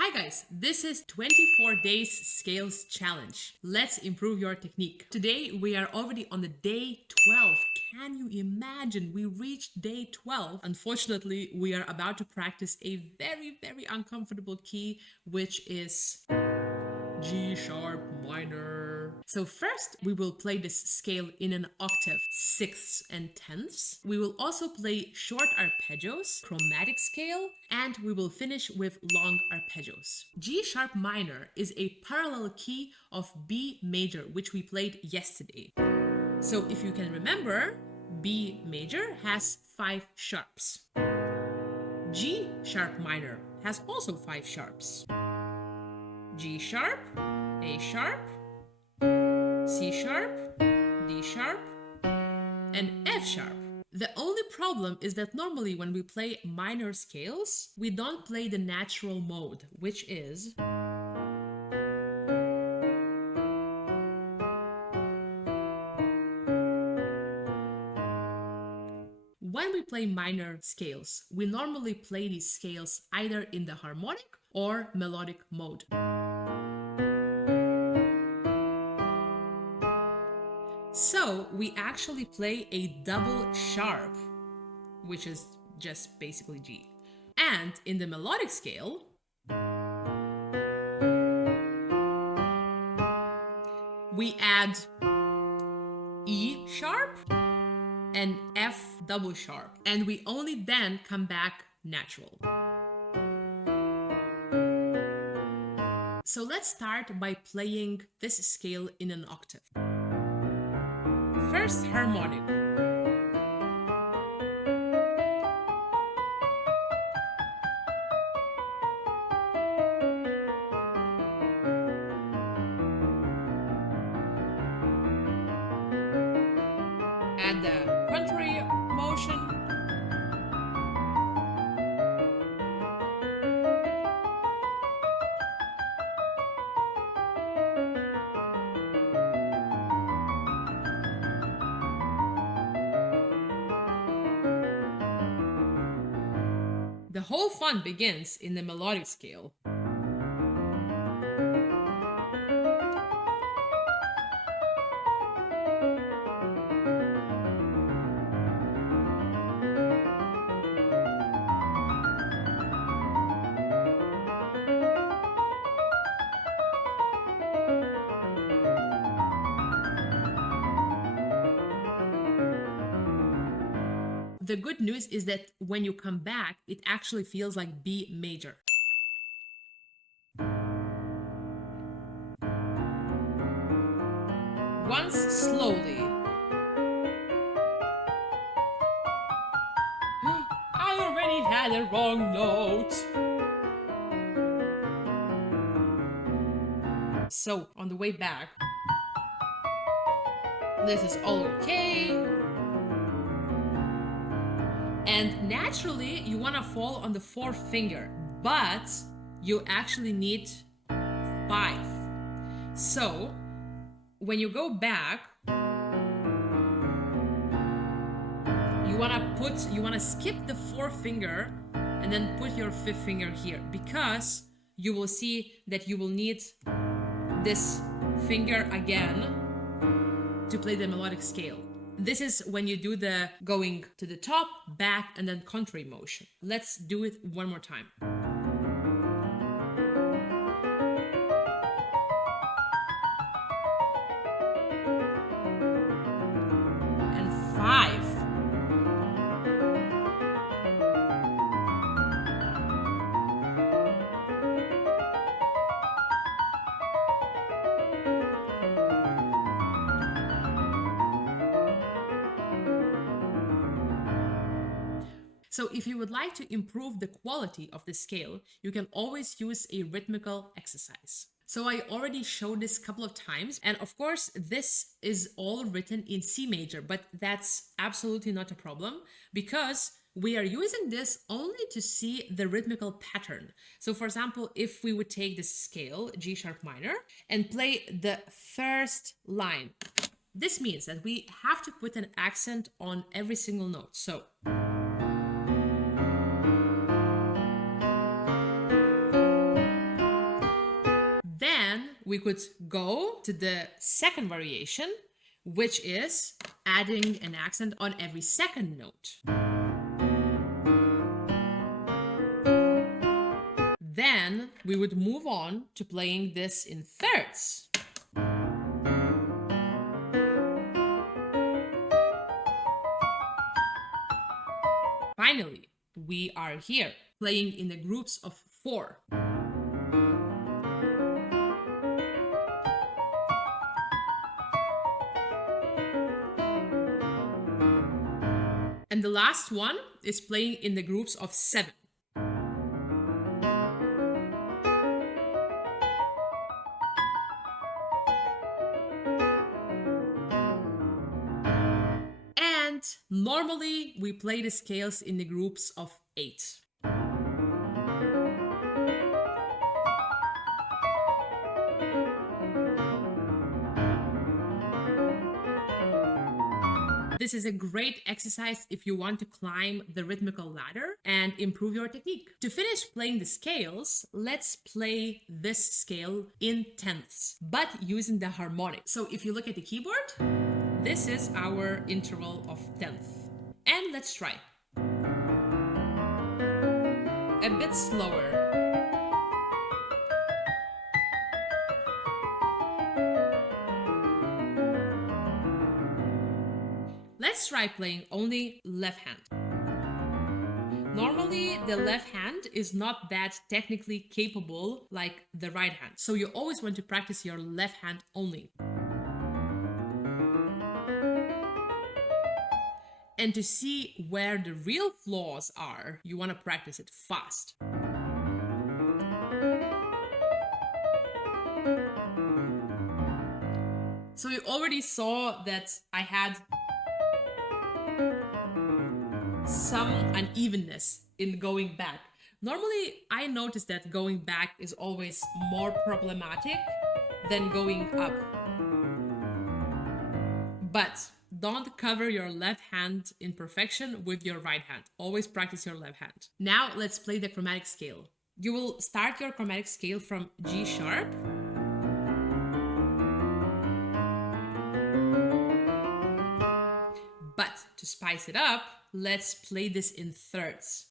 Hi guys, this is 24 days scales challenge. Let's improve your technique. Today we are already on the day 12. Can you imagine? We reached day 12. Unfortunately, we are about to practice a very uncomfortable key, which is G sharp minor. So first we will play this scale in an octave, sixths and tenths. We will also play short arpeggios, chromatic scale, and we will finish with long arpeggios. G sharp minor is a parallel key of B major, which we played yesterday. So if you can remember, B major has 5 sharps. G sharp minor has also 5 sharps. G sharp, A sharp, C sharp, D sharp, and F sharp. The only problem is that normally when we play minor scales, we don't play the natural mode, which is when we play minor scales, we normally play these scales either in the harmonic or melodic mode. So we actually play a double sharp, which is just basically G. And in the melodic scale, we add E sharp and F double sharp, and we only then come back natural. So let's start by playing this scale in an octave. First harmonic. Add the contrary motion. The whole fun begins in the melodic scale. The good news is that when you come back, it actually feels like B major. Once slowly. I already had a wrong note. So on the way back, this is all okay. And naturally, you want to fall on the 4th finger, but you actually need 5. So when you go back, you want to skip the 4th finger and then put your 5th finger here, because you will see that you will need this finger again to play the melodic scale. This is when you do the going to the top, back, and then contrary motion. Let's do it one more time. And 5. So if you would like to improve the quality of the scale, you can always use a rhythmical exercise. So I already showed this a couple of times, and of course this is all written in C major, but that's absolutely not a problem, because we are using this only to see the rhythmical pattern. So for example, if we would take this scale, G sharp minor, and play the first line, this means that we have to put an accent on every single note. So we could go to the second variation, which is adding an accent on every second note. Then we would move on to playing this in thirds. Finally, we are here playing in the groups of 4. And the last one is playing in the groups of 7. And normally we play the scales in the groups of 8. This is a great exercise if you want to climb the rhythmical ladder and improve your technique. To finish playing the scales, let's play this scale in tenths, but using the harmonic. So if you look at the keyboard, this is our interval of tenth. And let's try. A bit slower. Let's try playing only left hand. Normally, the left hand is not that technically capable like the right hand. So you always want to practice your left hand only. And to see where the real flaws are, you want to practice it fast. So you already saw that I had some unevenness in going back. Normally, I notice that going back is always more problematic than going up. But don't cover your left hand imperfection with your right hand. Always practice your left hand. Now let's play the chromatic scale. You will start your chromatic scale from G sharp. But to spice it up, let's play this in thirds.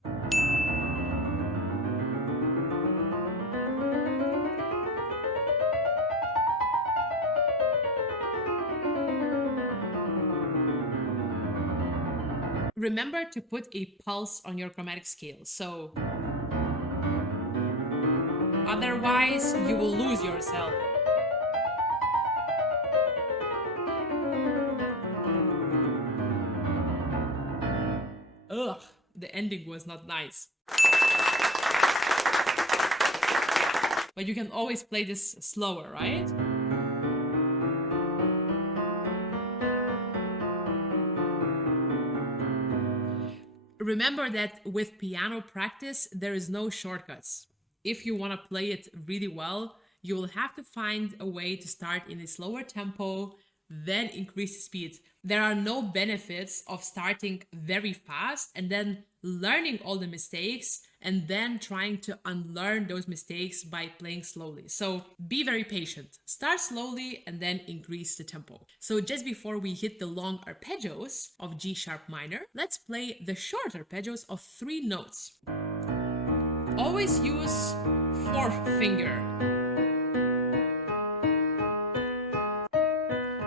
Remember to put a pulse on your chromatic scale, so otherwise you will lose yourself. Ugh, the ending was not nice. But you can always play this slower, right? Remember that with piano practice, there is no shortcuts. If you want to play it really well, you will have to find a way to start in a slower tempo, then increase the speed. There are no benefits of starting very fast and then learning all the mistakes and then trying to unlearn those mistakes by playing slowly. So be very patient. Start slowly and then increase the tempo. So just before we hit the long arpeggios of G sharp minor, let's play the short arpeggios of 3 notes. Always use 4th finger.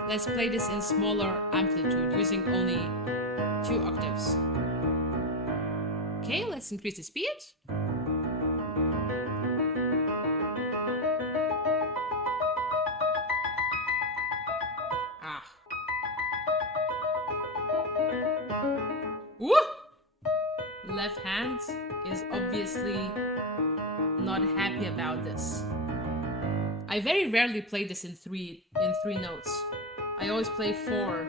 Let's play this in smaller amplitude, using only 2 octaves. Okay, let's increase the speed. Woo! Left hand is obviously not happy about this. I very rarely play this in three notes. I always play 4.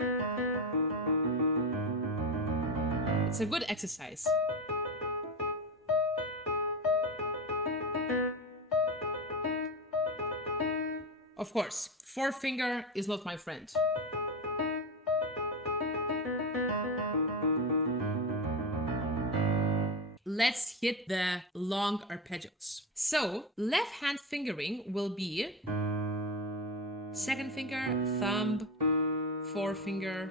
It's a good exercise. Of course, 4th finger is not my friend. Let's hit the long arpeggios. So, left hand fingering will be second finger, thumb, forefinger.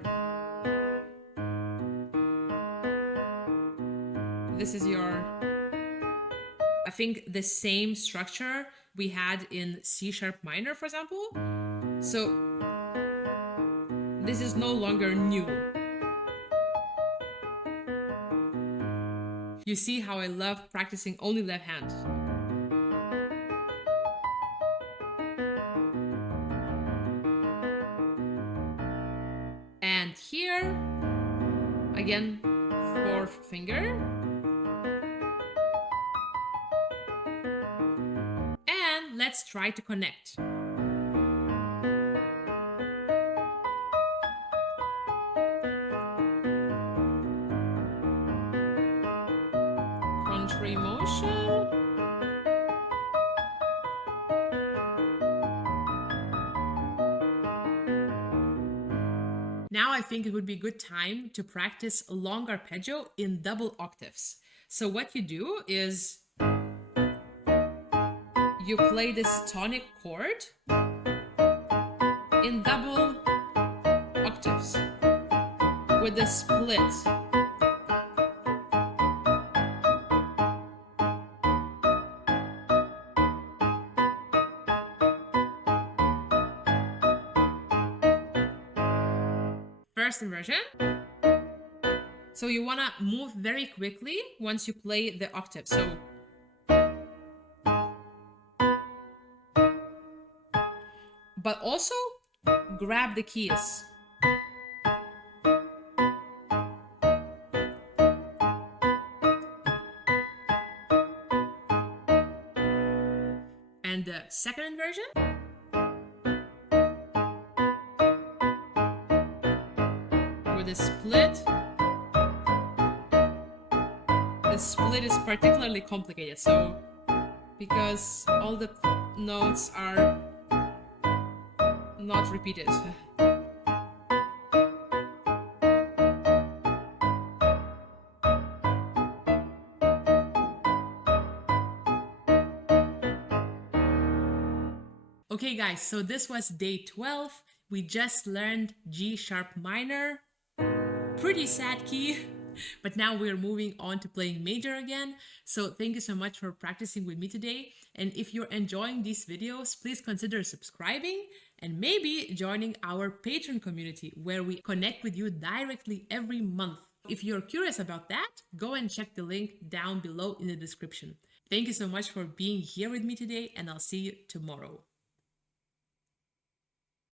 This is your, I think, the same structure we had in C sharp minor, for example. So this is no longer new. You see how I love practicing only left hand. And here, again, fourth finger. And let's try to connect. Contrary motion. Now I think it would be a good time to practice a long arpeggio in double octaves. So what you do is you play this tonic chord in double octaves with the split. First inversion. So you want to move very quickly once you play the octave. So but also grab the keys. And the second inversion. With a split. The split is particularly complicated, so because all the notes are not repeated. Okay guys, so this was day 12. We just learned G sharp minor. Pretty sad key. But now we're moving on to playing major again. So thank you so much for practicing with me today. And if you're enjoying these videos, please consider subscribing and maybe joining our Patreon community where we connect with you directly every month. If you're curious about that, go and check the link down below in the description. Thank you so much for being here with me today, and I'll see you tomorrow.